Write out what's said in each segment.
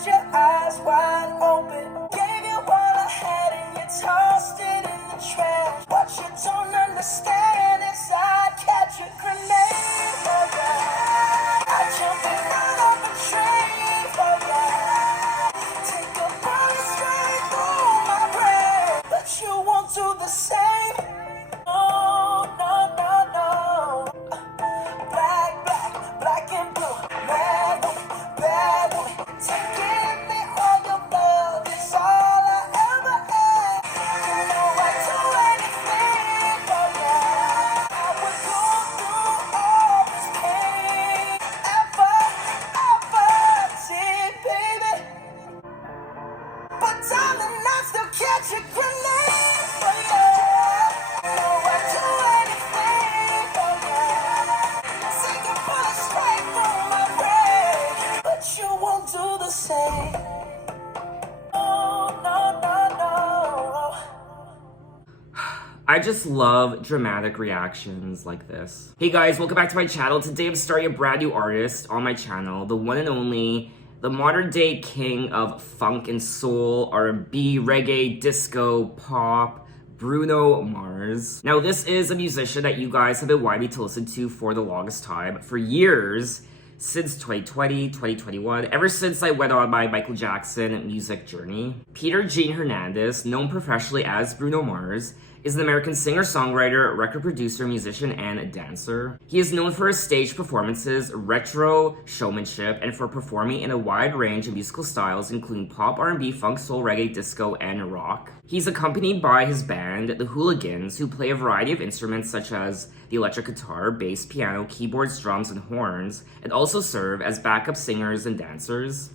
had your eyes wide open. Gave you all I had and you tossed it in the trash. What you don't understand is I'd catch a grenade for ya. I'd jump in out of a train for ya. Take a bullet straight through my brain. But you won't do the same. No, no, no, no. Black, black, black and blue. Bad woman, take give me all your love. It's all I ever had. You know I'd do anything for ya. I would go through all this pain. Ever did, baby. But darling, I still catch a grenade for ya. You know I'd do anything for ya. Take a bullet straight through my brain. But you won't do the same. Oh, no, no, no. I just love dramatic reactions like this. Hey guys, welcome back to my channel. Today I'm starting a brand new artist on my channel, the one and only, the modern day king of funk and soul, R&B, reggae, disco, pop, Bruno Mars. Now this is a musician that you guys have been wanting me to listen to for the longest time, for years, since 2020, 2021, ever since I went on my Michael Jackson music journey. Peter Gene Hernandez, known professionally as Bruno Mars, is an American singer-songwriter, record producer, musician, and dancer. He is known for his stage performances, retro showmanship, and for performing in a wide range of musical styles including pop, R&B, funk, soul, reggae, disco, and rock. He's accompanied by his band, the Hooligans, who play a variety of instruments such as the electric guitar, bass, piano, keyboards, drums, and horns, and also serve as backup singers and dancers,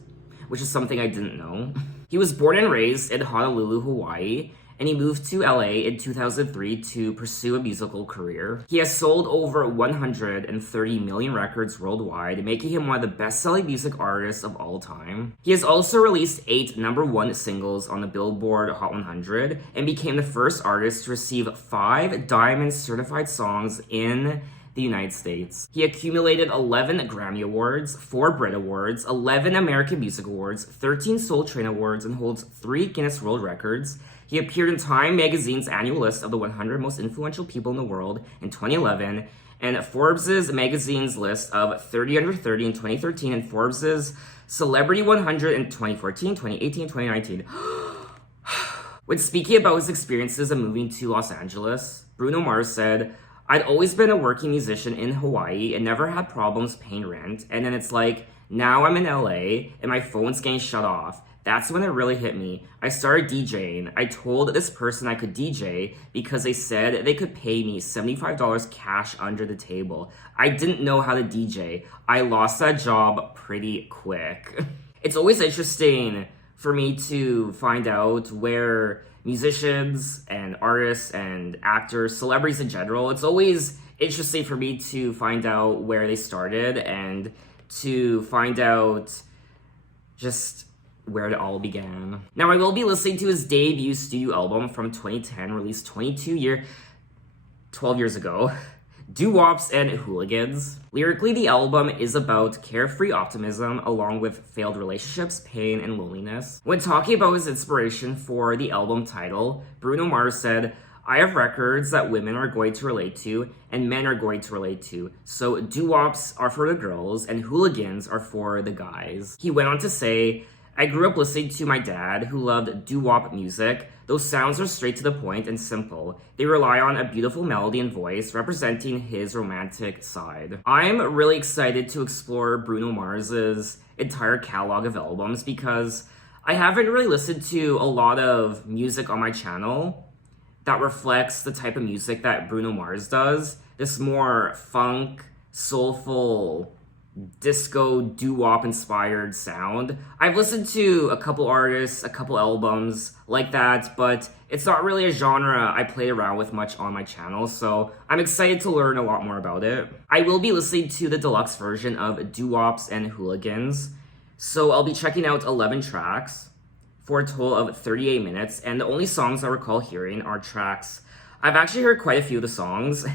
which is something I didn't know. He was born and raised in Honolulu, Hawaii, and he moved to LA in 2003 to pursue a musical career. He has sold over 130 million records worldwide, making him one of the best-selling music artists of all time. He has also released 8 #1 singles on the Billboard Hot 100 and became the first artist to receive 5 Diamond certified songs in the United States. He accumulated 11 Grammy Awards, 4 Brit Awards, 11 American Music Awards, 13 Soul Train Awards, and holds 3 Guinness World Records. He appeared in Time magazine's annual list of the 100 most influential people in the world in 2011, and Forbes' magazine's list of 30 under 30 in 2013, and Forbes' Celebrity 100 in 2014, 2018, 2019. When speaking about his experiences of moving to Los Angeles, Bruno Mars said, "I'd always been a working musician in Hawaii and never had problems paying rent, and then it's like, now I'm in LA and my phone's getting shut off. That's when it really hit me. I started DJing. I told this person I could DJ because they said they could pay me $75 cash under the table. I didn't know how to DJ. I lost that job pretty quick." It's always interesting for me to find out where musicians and artists and actors, celebrities in general, it's always interesting for me to find out where they started and to find out just where it all began. Now, I will be listening to his debut studio album from 2010, released 12 years ago, Doo-Wops and Hooligans. Lyrically, the album is about carefree optimism along with failed relationships, pain, and loneliness. When talking about his inspiration for the album title, Bruno Mars said, "I have records that women are going to relate to and men are going to relate to. So doo-wops are for the girls and hooligans are for the guys." He went on to say, "I grew up listening to my dad, who loved doo-wop music. Those sounds are straight to the point and simple. They rely on a beautiful melody and voice, representing his romantic side." I'm really excited to explore Bruno Mars's entire catalog of albums because I haven't really listened to a lot of music on my channel that reflects the type of music that Bruno Mars does. This more funk, soulful, disco doo-wop inspired sound. I've listened to a couple artists, a couple albums like that, but it's not really a genre I play around with much on my channel, so I'm excited to learn a lot more about it. I will be listening to the deluxe version of Doo-Wops and Hooligans, so I'll be checking out 11 tracks for a total of 38 minutes, and the only songs I recall hearing are tracks. I've actually heard quite a few of the songs.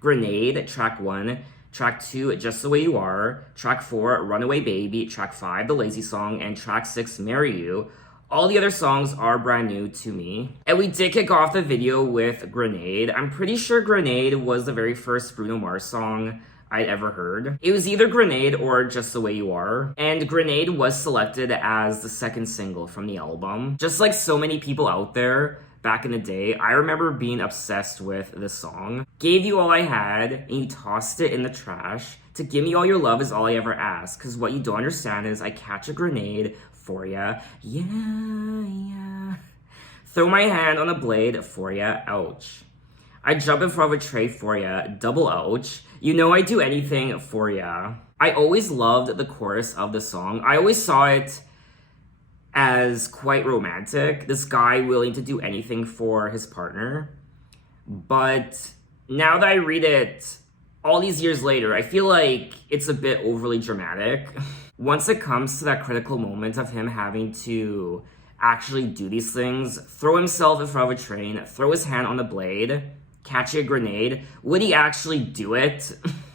Grenade, track 1, Track 2, Just the Way You Are. Track 4, Runaway Baby. Track 5, The Lazy Song. And track 6, Marry You. All the other songs are brand new to me. And we did kick off the video with Grenade. I'm pretty sure Grenade was the very first Bruno Mars song I'd ever heard. It was either Grenade or Just the Way You Are. And Grenade was selected as the second single from the album. Just like so many people out there back in the day, I remember being obsessed with this song. Gave you all I had and you tossed it in the trash. To give me all your love is all I ever ask. Cause what you don't understand is I catch a grenade for ya. Yeah. Throw my hand on a blade for ya. Ouch. I jump in front of a tray for ya. Double ouch. You know I do anything for ya. I always loved the chorus of the song. I always saw it as quite romantic. This guy willing to do anything for his partner. But now that I read it all these years later, I feel like it's a bit overly dramatic. Once it comes to that critical moment of him having to actually do these things, throw himself in front of a train, throw his hand on the blade, catch a grenade, would he actually do it?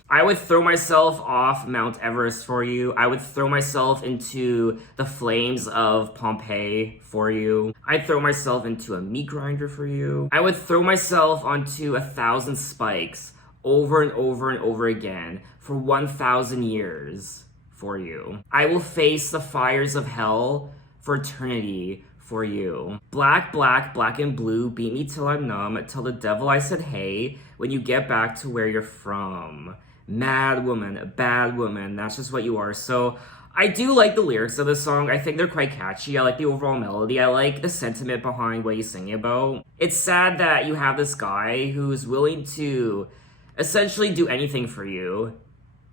I would throw myself off Mount Everest for you. I would throw myself into the flames of Pompeii for you. I'd throw myself into a meat grinder for you. I would throw myself onto 1,000 spikes over and over and over again for 1,000 years for you. I will face the fires of hell for eternity for you. Black, black, black and blue, beat me till I'm numb. Tell the devil I said hey when you get back to where you're from. Mad woman, bad woman, that's just what you are. So I do like the lyrics of this song. I think they're quite catchy. I like the overall melody. I like the sentiment behind what he's singing about. It's sad that you have this guy who's willing to essentially do anything for you.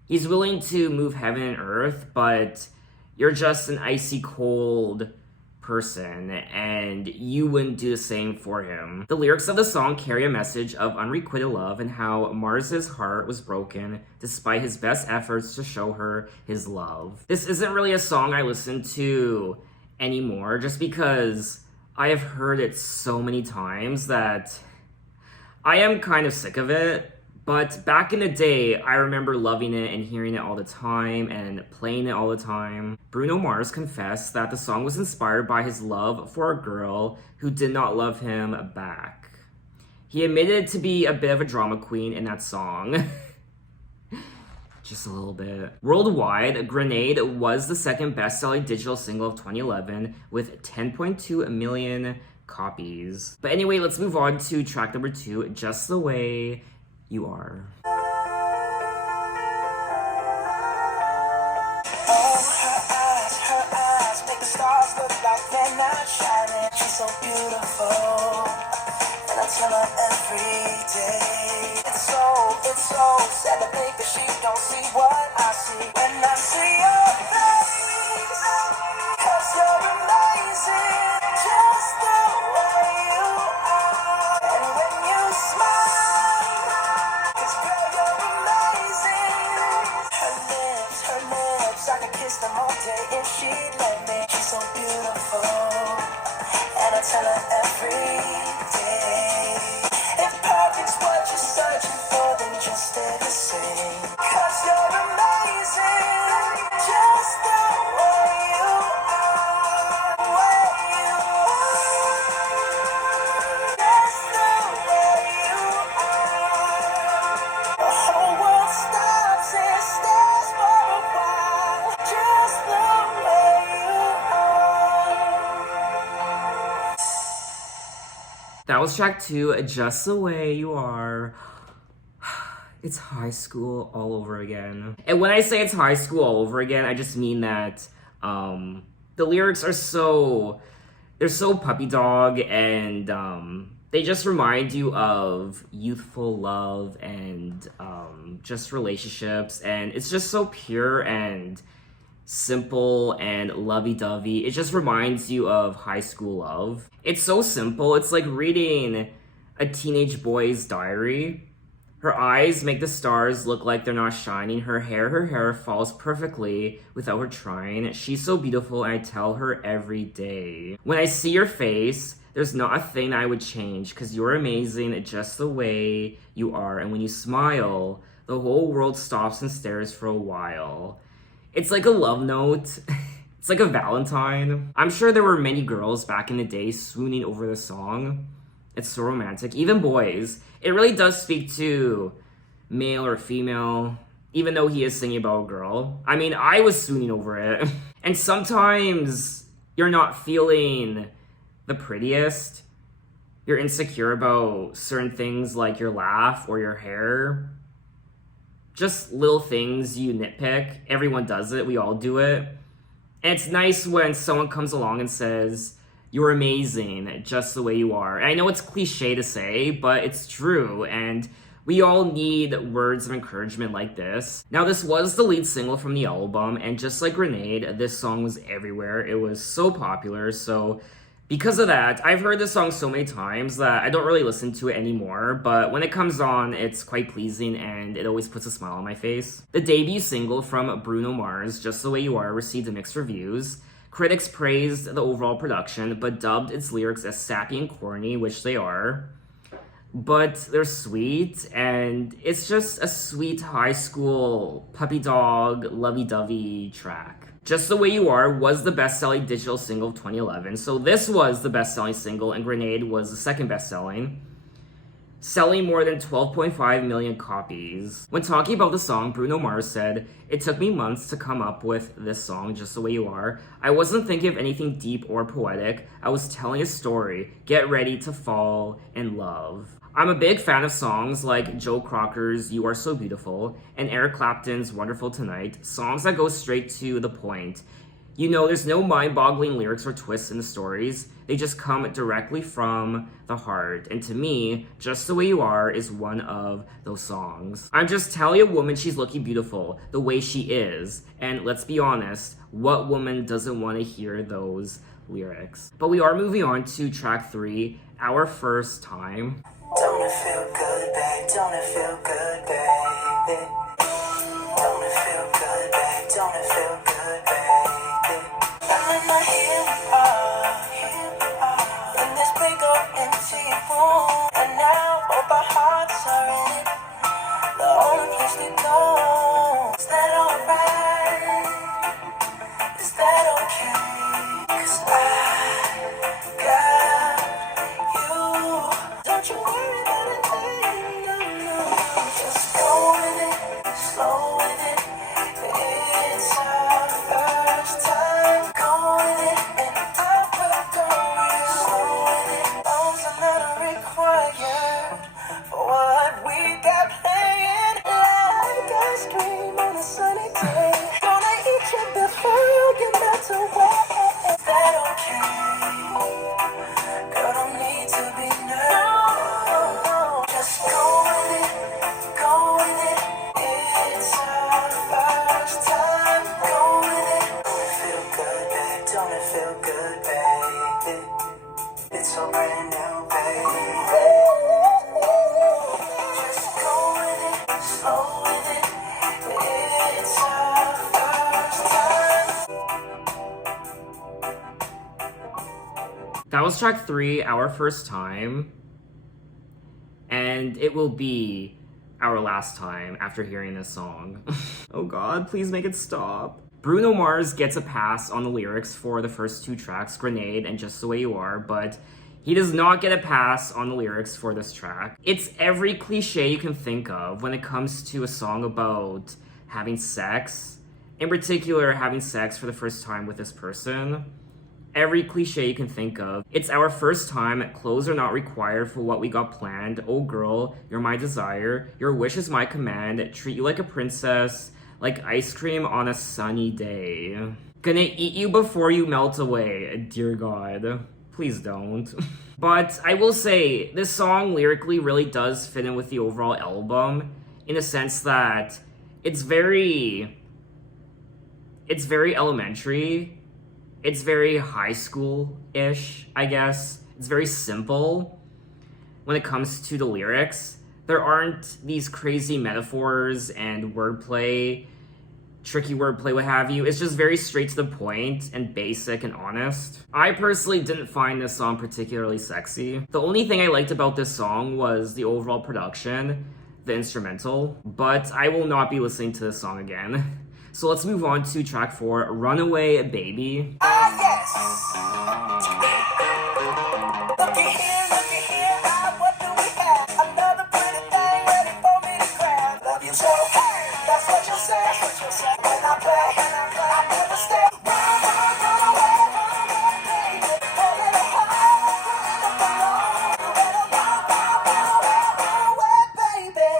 He's willing to move heaven and earth, but you're just an icy cold person and you wouldn't do the same for him. The lyrics of the song carry a message of unrequited love and how Mars's heart was broken despite his best efforts to show her his love. This isn't really a song I listen to anymore just because I have heard it so many times that I am kind of sick of it. But back in the day, I remember loving it and hearing it all the time and playing it all the time. Bruno Mars confessed that the song was inspired by his love for a girl who did not love him back. He admitted to be a bit of a drama queen in that song. Just a little bit. Worldwide, Grenade was the second best-selling digital single of 2011 with 10.2 million copies. But anyway, let's move on to track number 2, Just the Way You Are. Oh, her eyes make the stars look like they're not shining. She's so beautiful, and I tell her every day. It's so sad to think that she don't see what I see when I see your face. 'Cause you're amazing, just the way you are. And when you smile, her lips, I could kiss them all day if she'd let me. She's so beautiful, and I tell her every day. If perfect's what you're searching for, then just stay the same. 'Cause you're amazing, just the way you are, just the way you are. The whole world stops and stares for a while, just the way you are. That was track 2, Just the Way You Are. It's high school all over again. And when I say it's high school all over again, I just mean that the lyrics are they're so puppy dog and they just remind you of youthful love and just relationships, and it's just so pure and simple and lovey-dovey. It just reminds you of high school love. It's so simple. It's like reading a teenage boy's diary. Her eyes make the stars look like they're not shining. Her hair falls perfectly without her trying. She's so beautiful and I tell her every day. When I see your face, there's not a thing I would change because you're amazing just the way you are. And when you smile, The whole world stops and stares for a while. It's like a love note. It's like a Valentine. I'm sure there were many girls back in the day swooning over this song. It's so romantic. Even boys. It really does speak to male or female, even though he is singing about a girl. I mean, I was swooning over it. And sometimes you're not feeling the prettiest. You're insecure about certain things like your laugh or your hair. Just little things you nitpick. Everyone does it. We all do it. And it's nice when someone comes along and says, "You're amazing just the way you are." And I know it's cliche to say, but it's true. And we all need words of encouragement like this. Now, this was the lead single from the album. And just like Grenade, this song was everywhere. It was so popular. So because of that, I've heard this song so many times that I don't really listen to it anymore, but when it comes on, it's quite pleasing and it always puts a smile on my face. The debut single from Bruno Mars, Just the Way You Are, received mixed reviews. Critics praised the overall production, but dubbed its lyrics as sappy and corny, which they are. But they're sweet, and it's just a sweet high school puppy dog lovey-dovey track. Just the Way You Are was the best-selling digital single of 2011, so this was the best-selling single, and Grenade was the second best-selling, selling more than 12.5 million copies. When talking about the song, Bruno Mars said, "It took me months to come up with this song, Just the Way You Are. I wasn't thinking of anything deep or poetic. I was telling a story. Get ready to fall in love." I'm a big fan of songs like Joe Crocker's You Are So Beautiful and Eric Clapton's Wonderful Tonight, songs that go straight to the point. You know, there's no mind-boggling lyrics or twists in the stories. They just come directly from the heart. And to me, Just the Way You Are is one of those songs. I'm just telling a woman she's looking beautiful the way she is. And let's be honest, what woman doesn't want to hear those lyrics? But we are moving on to track 3, Our First Time. Don't it feel good, babe? Don't it feel good, baby? Don't it feel good, babe? Don't it feel good, baby? I'm in my here we are in this big old empty room, and now both our hearts are in it. The only place to go. Is that alright? Is that okay? 'Cause I got you. Don't you worry about a thing, no. Just go with it, slow with it. It's our first time. Go with it, and I will go real slow with it. Bones are not required for what we got playing. Like ice cream on a sunny day. Gonna eat you before you get melted away. Is that okay? Girl, don't need to be nervous. Just go with it, go with it. It's our first time. Go with it. Don't it feel good, babe? Don't it feel good, baby? It's so brand new, baby. Just go with it, slow with it. It's our first time. That was track 3, Our First Time. And it will be our last time after hearing this song. Oh god, please make it stop. Bruno Mars gets a pass on the lyrics for the first 2 tracks, Grenade and Just the Way You Are, but he does not get a pass on the lyrics for this track. It's every cliche you can think of when it comes to a song about having sex. In particular, having sex for the first time with this person. Every cliche you can think of. It's our first time. Clothes are not required for what we got planned. Oh girl, you're my desire. Your wish is my command. Treat you like a princess. Like ice cream on a sunny day. Gonna eat you before you melt away. Dear God. Please don't. But I will say, this song lyrically really does fit in with the overall album. In a sense that it's very elementary. It's very high school-ish, I guess. It's very simple when it comes to the lyrics. There aren't these crazy metaphors and wordplay, tricky wordplay, what have you. It's just very straight to the point and basic and honest. I personally didn't find this song particularly sexy. The only thing I liked about this song was the overall production. the instrumental, but I will not be listening to this song again. So let's move on to track 4, Runaway, B.o.b. Ah, yes. Look at here, what do we have? Another pretty thing ready for me to grab. Love you so, hey, that's what you say. When I play, I never stay. Run away, baby. A little higher, run away, baby.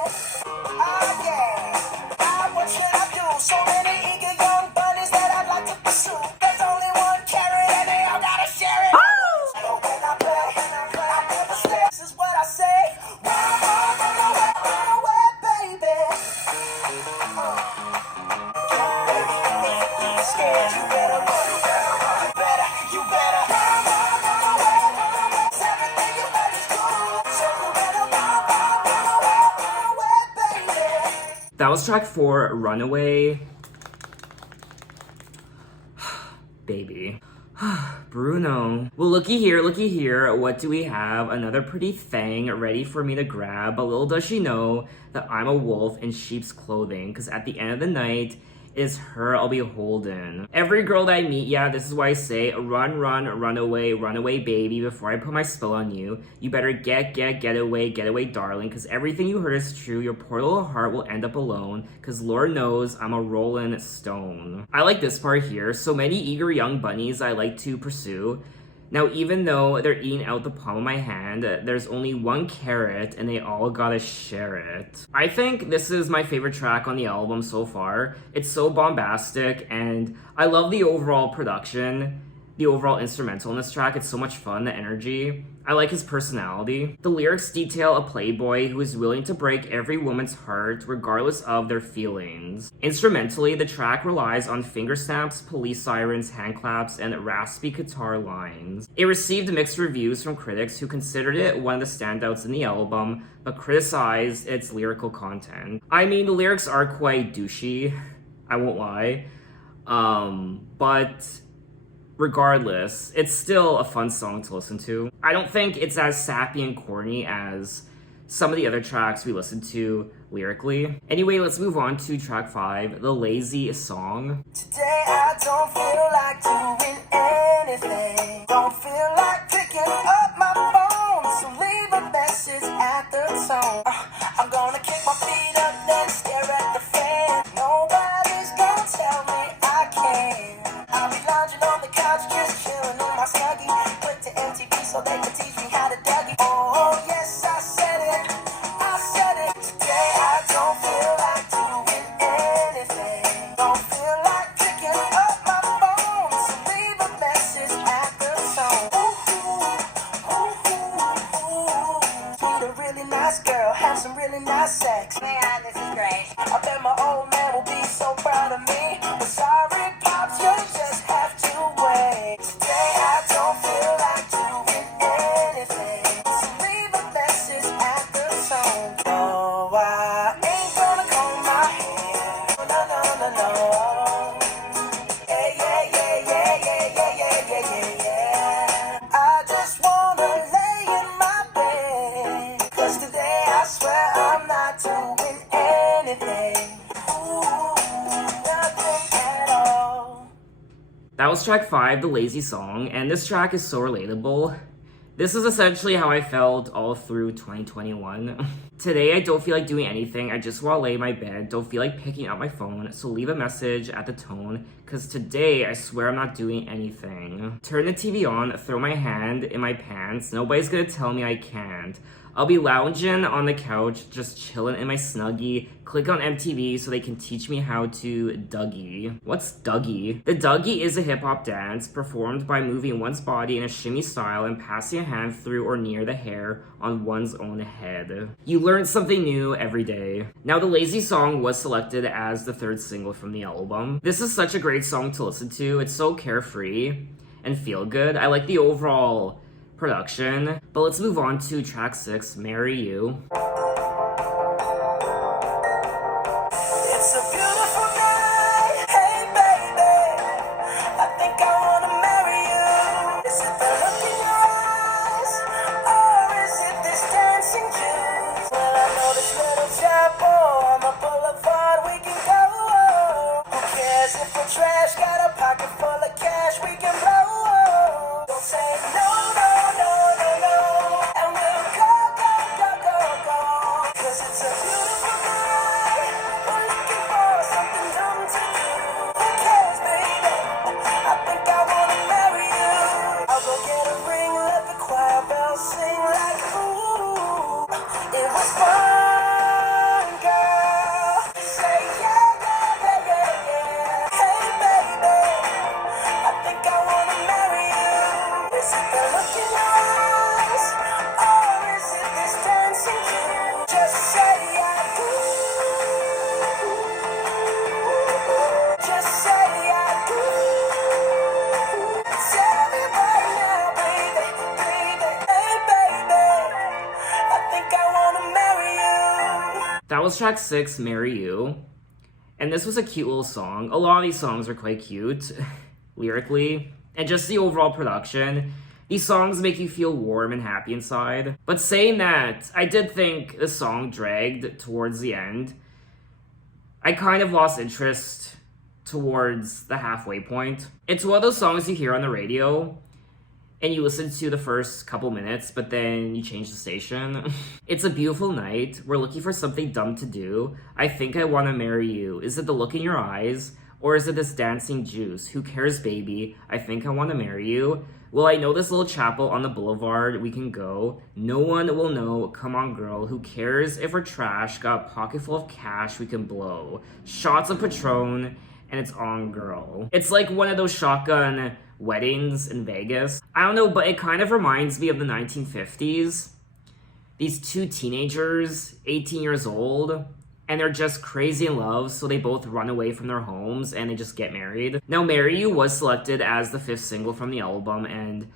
Ah, yeah. Ah, what should I do? So many eager young bunnies that I'd like to pursue. There's only one carrot and they all gotta share it. So when I play, I never stay. This is what I say. Run away, baby. If you're scared, you better run. You better. It's everything you heard is true. So you better run away, baby. That was track 4, Runaway. Baby. Bruno. Well, looky here, what do we have? Another pretty thing ready for me to grab, but little does she know that I'm a wolf in sheep's clothing, because at the end of the night, it's her I'll be holding. Every girl that I meet, yeah, this is why I say, run away, baby, before I put my spell on you. You better get away, darling, because everything you heard is true. Your poor little heart will end up alone, because Lord knows I'm a rolling stone. I like this part here. So many eager young bunnies I like to pursue. Now, even though they're eating out the palm of my hand, there's only one carrot and they all gotta share it. I think this is my favorite track on the album so far. It's so bombastic and I love the overall production, the overall instrumental in this track. It's so much fun, the energy. I like his personality. The lyrics detail a playboy who is willing to break every woman's heart regardless of their feelings. Instrumentally, the track relies on finger snaps, police sirens, hand claps, and raspy guitar lines. It received mixed reviews from critics who considered it one of the standouts in the album, but criticized its lyrical content. I mean, the lyrics are quite douchey, I won't lie, but regardless, it's still a fun song to listen to. I don't think it's as sappy and corny as some of the other tracks we listened to lyrically. Anyway, let's move on to track 5, The Lazy Song. Today I don't feel like doing anything. Don't feel like picking up my phone. So leave a message at the tone. I'm gonna kick my feet up, then stare at the fan. Nobody's gonna tell me I can. I'll be lounging on the couch, just chilling in my Snuggie. Click to MTV so they can teach me how to Dougie. Oh yes, I said it. Today I don't feel like doing anything. Don't feel like picking up my phone. So leave a message at the tone. Meet a really nice girl, have some really nice sex. Man, this is great. I bet my old man will be so proud of me. But sorry, pops, you just have to wait. Today I don't feel like doing anything. So leave a message at the tone. No, I ain't gonna comb my hair. No. Yeah. I just wanna lay in my bed. 'Cause today I swear I'm not doing anything. Ooh, nothing at all. That was track 5, The Lazy Song, and this track is so relatable. This is essentially how I felt all through 2021. Today, I don't feel like doing anything. I just want to lay in my bed. Don't feel like picking up my phone. So leave a message at the tone. Because today, I swear I'm not doing anything. Turn the TV on, throw my hand in my pants. Nobody's gonna tell me I can't. I'll be lounging on the couch, just chilling in my Snuggie. Click on MTV so they can teach me how to Dougie. What's Dougie? The Dougie is a hip-hop dance performed by moving one's body in a shimmy style and passing a hand through or near the hair on one's own head. You learn something new every day. Now, The Lazy Song was selected as the 3rd single from the album. This is such a great song to listen to. It's so carefree and feel good. I like the overall production. But let's move on to track 6, Marry You. It's a beautiful night, hey baby. I think I wanna marry you. Is it the look in your eyes, or is it this dancing juice? Well, I know this little child was track 6, Marry You. And this was a cute little song. A lot of these songs are quite cute, lyrically. And just the overall production. These songs make you feel warm and happy inside. But saying that, I did think the song dragged towards the end. I kind of lost interest towards the halfway point. It's one of those songs you hear on the radio, and you listen to the first couple minutes, but then you change the station. It's a beautiful night. We're looking for something dumb to do. I think I want to marry you. Is it the look in your eyes? Or is it this dancing juice? Who cares, baby? I think I want to marry you. Well, I know this little chapel on the boulevard. We can go. No one will know. Come on, girl. Who cares if we're trash? Got a pocket full of cash we can blow. Shots of Patron, and it's on, girl. It's like one of those shotgun weddings in Vegas. I don't know, but it kind of reminds me of the 1950s. These two teenagers, 18 years old, and they're just crazy in love, so they both run away from their homes and they just get married. Now, Marry You was selected as the 5th single from the album, and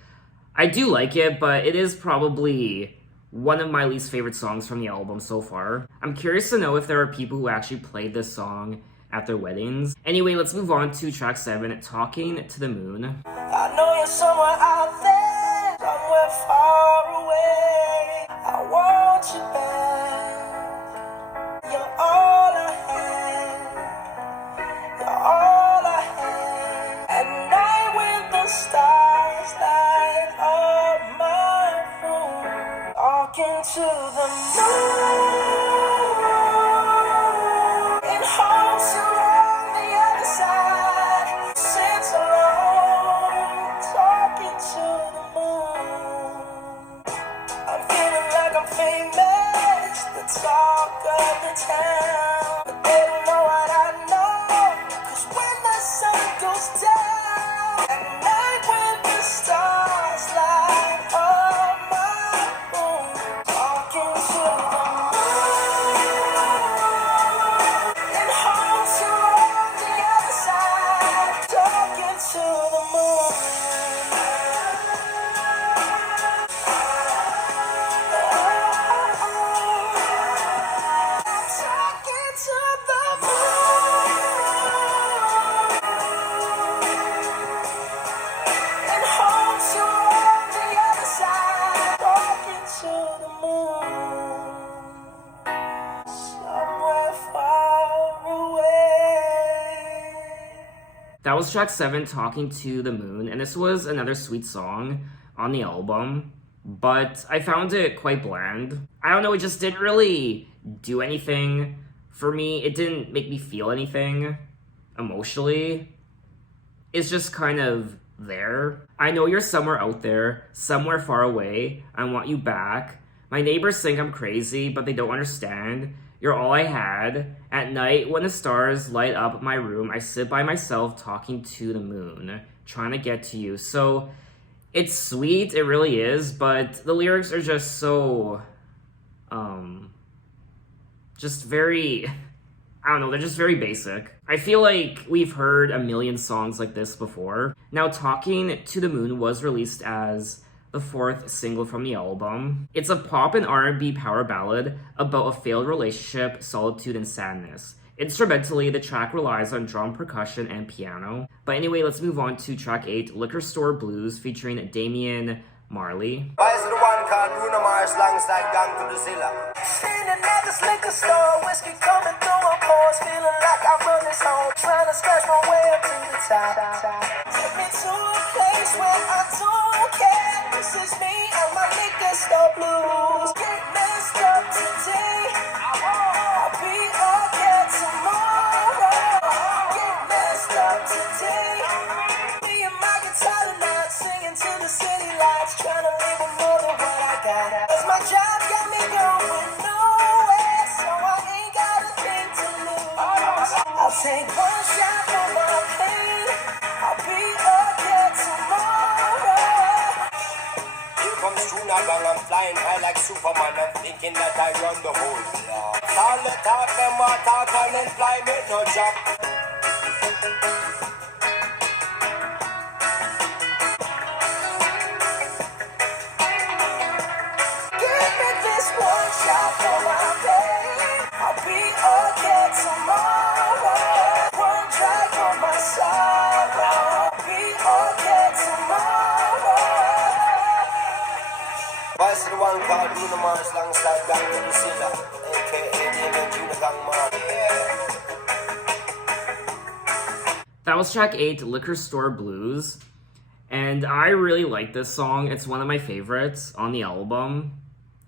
I do like it, but it is probably one of my least favorite songs from the album so far. I'm curious to know if there are people who actually played this song at their weddings. Anyway, let's move on to track 7, Talking to the Moon. I know you're somewhere out there, somewhere far away. I want you back. You're all I have. You're all I have. At night when the stars light up my room, talking to the moon. And homes along the other side. Sits alone, talking to the moon. I'm feeling like I'm famous, the talk of the town. But they don't know what I know, 'cause when the sun goes down, at night when the stars light up my room, talking to the moon. And homes along the other side, talking to the moon. Talking to the moon. And homes along the other side, talking to the moon. Somewhere far away. That was track 7, Talking to the Moon, and this was another sweet song on the album, but I found it quite bland. I don't know, it just didn't really do anything for me. It didn't make me feel anything emotionally. It's just kind of there. I know you're somewhere out there, somewhere far away. I want you back. My neighbors think I'm crazy, but they don't understand. You're all I had. At night, when the stars light up my room, I sit by myself talking to the moon, trying to get to you. So it's sweet, it really is, but the lyrics are just so, just very, I don't know, they're just very basic. I feel like we've heard a million songs like this before. Now, Talking to the Moon was released as the 4th single from the album. It's a pop and R&B power ballad about a failed relationship, solitude, and sadness. Instrumentally, the track relies on drum percussion and piano. But anyway, let's move on to track 8, Liquor Store Blues, featuring Damian Marley. Why is the one called Bruno Mars alongside Gang to the Zilla? Standing at this liquor store, whiskey coming through a pores, feeling like I run this home, trying to scratch my way up to the top. Take me to a place where I don't care. This is me and my liquor store blues. Get messed up today, I'll be okay tomorrow. Get messed up today. Me and my guitar tonight, singing to the city lights, trying to live with more than what I got. 'Cause my job got me going nowhere, so I ain't got a thing to lose. I'll take one shot for my pain, I'll be okay tomorrow. Here comes Truna Gang, I'm flying high like Superman, I'm thinking that I run the whole block. All the talk, them want talk, unemployment, no job. Give me this one shot for my pain, I'll be called Bruno Mars alongside aka That was track 8, Liquor Store Blues. And I really like this song. It's one of my favorites on the album.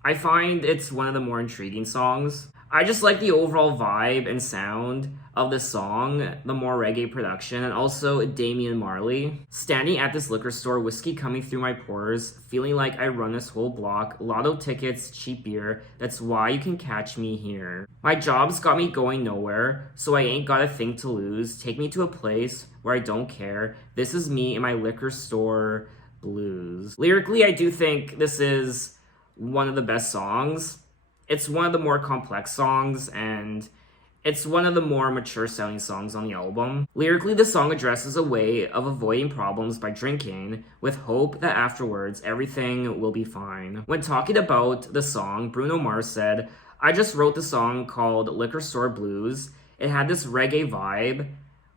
I find it's one of the more intriguing songs. I just like the overall vibe and sound of the song, the more reggae production, and also Damian Marley. Standing at this liquor store, whiskey coming through my pores, feeling like I run this whole block, lotto tickets, cheap beer, that's why you can catch me here. My job's got me going nowhere, so I ain't got a thing to lose. Take me to a place where I don't care. This is me in my liquor store blues. Lyrically, I do think this is one of the best songs. It's one of the more complex songs, and it's one of the more mature sounding songs on the album. Lyrically, the song addresses a way of avoiding problems by drinking, with hope that afterwards everything will be fine. When talking about the song, Bruno Mars said, "I just wrote the song called Liquor Store Blues. It had this reggae vibe.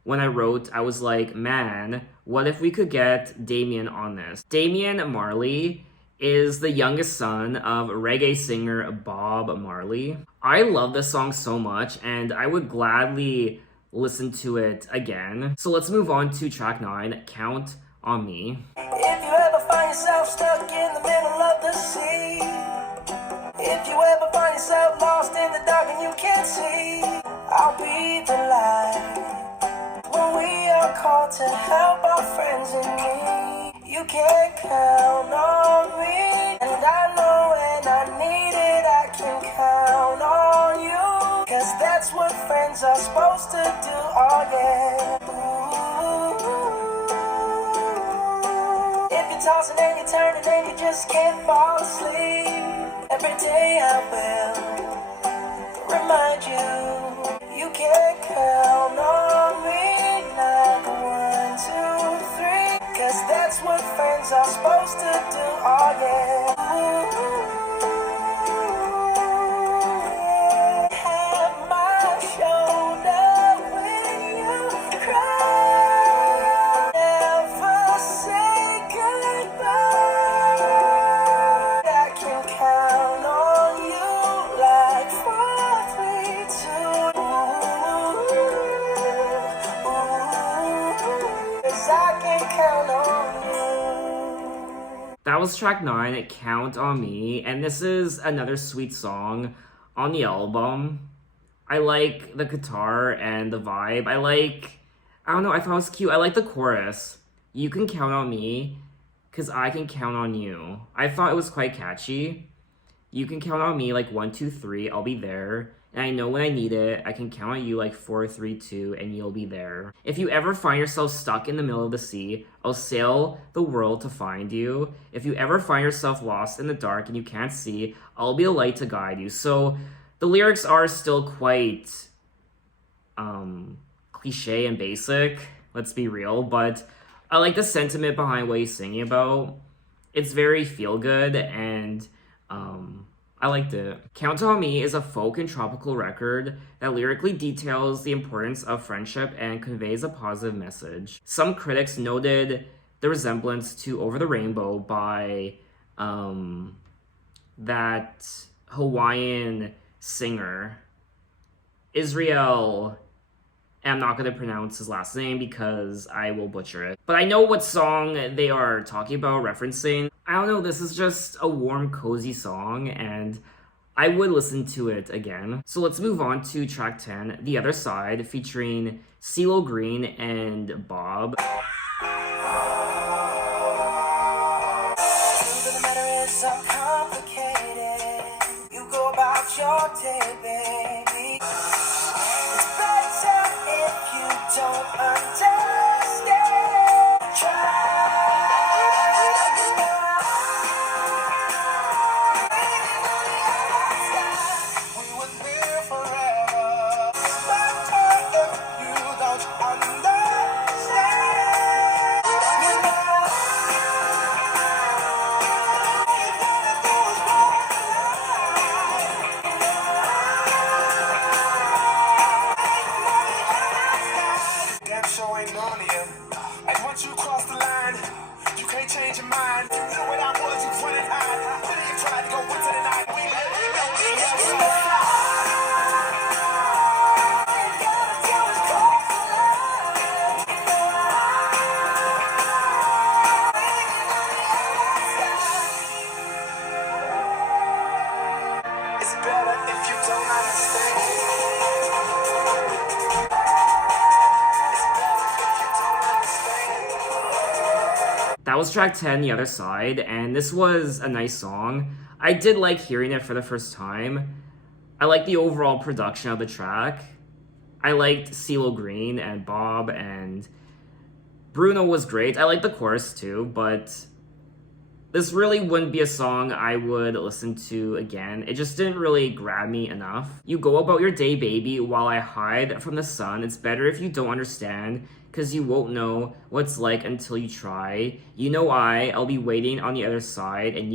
When I wrote, I was like, man, what if we could get Damian on this?" Damian Marley is the youngest son of reggae singer Bob Marley. I love this song so much, and I would gladly listen to it again. So let's move on to track 9, Count on Me. If you ever find yourself stuck in the middle of the sea, if you ever find yourself lost in the dark and you can't see, I'll be the light. When we are called to help our friends in need, you can count on me, and I know when I need it, I can count on you, 'cause that's what friends are supposed to do, oh yeah. Ooh. If you're tossing and you're turning and you just can't fall asleep, every day I will remind you, you can count on me, like 1, 2, 3, 'cause that's what friends are supposed to do, oh yeah. Have my shoulder when you cry, never say goodbye, I can count on you like 4, 3, 2, 'cause I can count on you. That was track 9, Count on Me, and this is another sweet song on the album. I like the guitar and the vibe. I don't know, I thought it was cute. I like the chorus. You can count on me, 'cause I can count on you. I thought it was quite catchy. You can count on me like 1, 2, 3, I'll be there. And I know when I need it, I can count on you like 4, 3, 2, and you'll be there. If you ever find yourself stuck in the middle of the sea, I'll sail the world to find you. If you ever find yourself lost in the dark and you can't see, I'll be a light to guide you. So the lyrics are still quite cliche and basic, let's be real, but I like the sentiment behind what he's singing about. It's very feel good, and I liked it. Count on Me is a folk and tropical record that lyrically details the importance of friendship and conveys a positive message. Some critics noted the resemblance to Over the Rainbow by that Hawaiian singer, Israel. I'm not going to pronounce his last name because I will butcher it. But I know what song they are talking about, referencing. I don't know, this is just a warm, cozy song, and I would listen to it again. So let's move on to track 10, The Other Side, featuring CeeLo Green and b.o.b. The matter is uncomplicated. You go about your day, baby. It's better if you don't understand. Try. We were here forever. It's better if you don't understand. Damn sure ain't none of you. And once you cross the line, you can't change your mind. You knew what I was, you couldn't hide. When you tried to go into the That was track 10, The Other Side, and this was a nice song. I did like hearing it for the first time. I liked the overall production of the track. I liked CeeLo Green and b.o.b, and Bruno was great. I liked the chorus too, but this really wouldn't be a song I would listen to again. It just didn't really grab me enough. You go about your day, baby, while I hide from the sun. It's better if you don't understand, cause you won't know what it's like until you try. You know I'll be waiting on the other side, and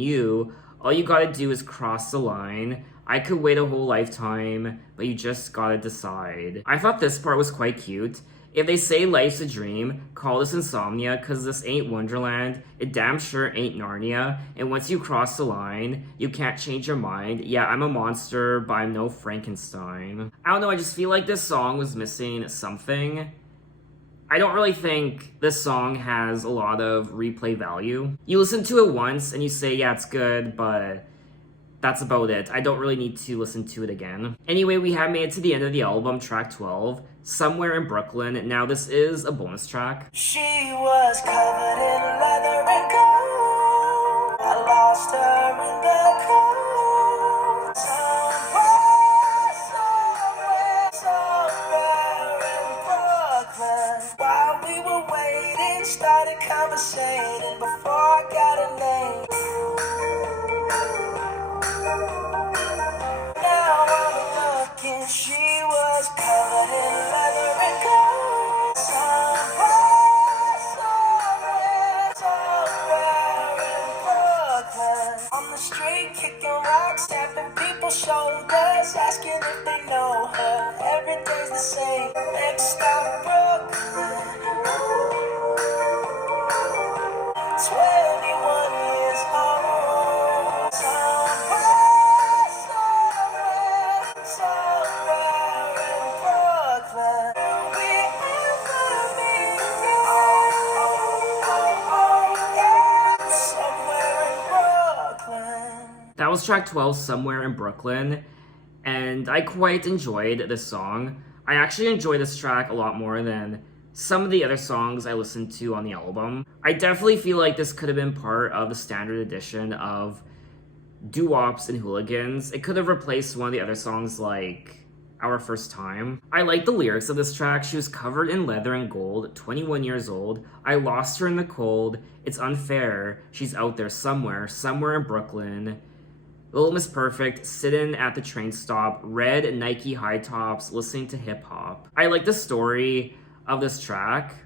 all you gotta do is cross the line. I could wait a whole lifetime, but you just gotta decide. I thought this part was quite cute. If they say life's a dream, call this insomnia, cause this ain't Wonderland, it damn sure ain't Narnia, and once you cross the line, you can't change your mind. Yeah, I'm a monster, but I'm no Frankenstein. I don't know, I just feel like this song was missing something. I don't really think this song has a lot of replay value. You listen to it once and you say, yeah, it's good, but that's about it. I don't really need to listen to it again. Anyway, we have made it to the end of the album, track 12, Somewhere in Brooklyn. Now this is a bonus track. She was covered in leather and gold. I lost her in the cold. Somewhere in Brooklyn. While we were waiting, started conversating before I got a name. Now I'm looking, she was covered in leather and gold. Somewhere in Brooklyn. On the street, kicking rocks, tapping people's shoulders, asking if they know her. Every day's the same. Next stop, Brooklyn. 21 years old. Somewhere in Brooklyn. We ever meet again. Somewhere in Brooklyn. That was track 12, Somewhere in Brooklyn, and I quite enjoyed this song. I actually enjoy this track a lot more than some of the other songs I listened to on the album. I definitely feel like this could have been part of the standard edition of Doo-Wops and Hooligans. It could have replaced one of the other songs like Our First Time. I like the lyrics of this track. She was covered in leather and gold, 21 years old. I lost her in the cold. It's unfair. She's out there somewhere in Brooklyn. Little Miss Perfect, sitting at the train stop, red Nike high tops, listening to hip hop. I like the story of this track.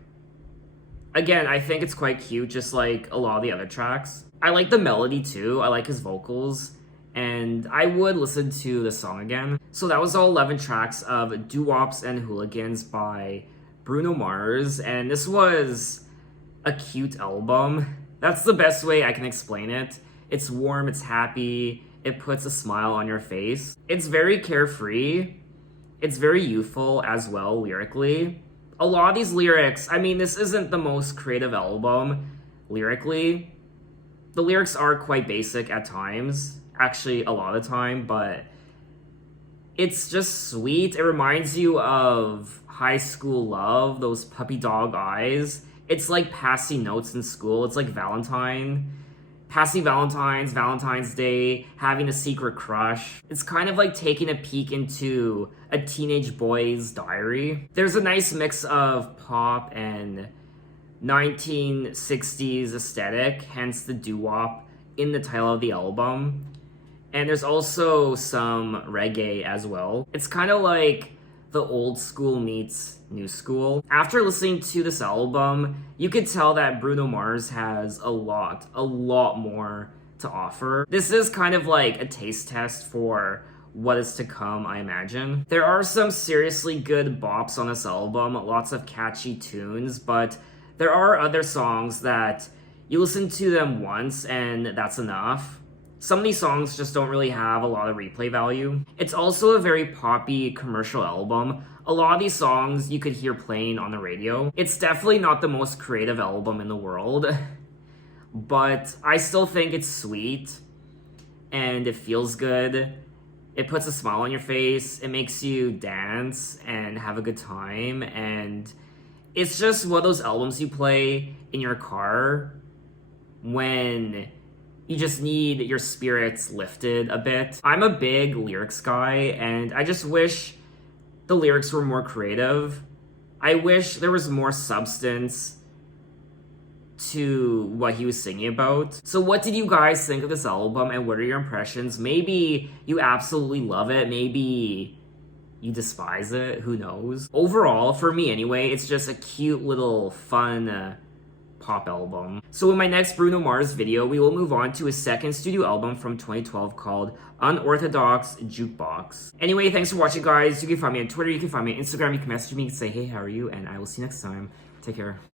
Again, I think it's quite cute, just like a lot of the other tracks. I like the melody too. I like his vocals, and I would listen to the song again. So that was all 11 tracks of Doo-Wops and Hooligans by Bruno Mars, and this was a cute album. That's the best way I can explain it. It's warm, it's happy, it puts a smile on your face. It's very carefree. It's very youthful as well, lyrically. A lot of these lyrics, I mean, this isn't the most creative album lyrically. The lyrics are quite basic at times, actually a lot of the time, but it's just sweet. It reminds you of high school love, those puppy dog eyes. It's like passing notes in school. It's like passing Valentine's Day, having a secret crush. It's kind of like taking a peek into a teenage boy's diary. There's a nice mix of pop and 1960s aesthetic, hence the doo-wop in the title of the album. And there's also some reggae as well. It's kind of like the old school meets new school. After listening to this album, you could tell that Bruno Mars has a lot more to offer. This is kind of like a taste test for what is to come, I imagine. There are some seriously good bops on this album, lots of catchy tunes, but there are other songs that you listen to them once and that's enough. Some of these songs just don't really have a lot of replay value. It's also a very poppy commercial album. A lot of these songs you could hear playing on the radio. It's definitely not the most creative album in the world, but I still think it's sweet and it feels good. It puts a smile on your face. It makes you dance and have a good time, and it's just one of those albums you play in your car when you just need your spirits lifted a bit. I'm a big lyrics guy, and I just wish the lyrics were more creative. I wish there was more substance to what he was singing about. So what did you guys think of this album, and what are your impressions? Maybe you absolutely love it, maybe you despise it, who knows? Overall, for me anyway, it's just a cute little fun pop album. So in my next Bruno Mars video, we will move on to his second studio album from 2012 called Unorthodox Jukebox. Anyway, thanks for watching, guys. You can find me on Twitter, you can find me on Instagram, you can message me, you can say, hey, how are you? And I will see you next time. Take care.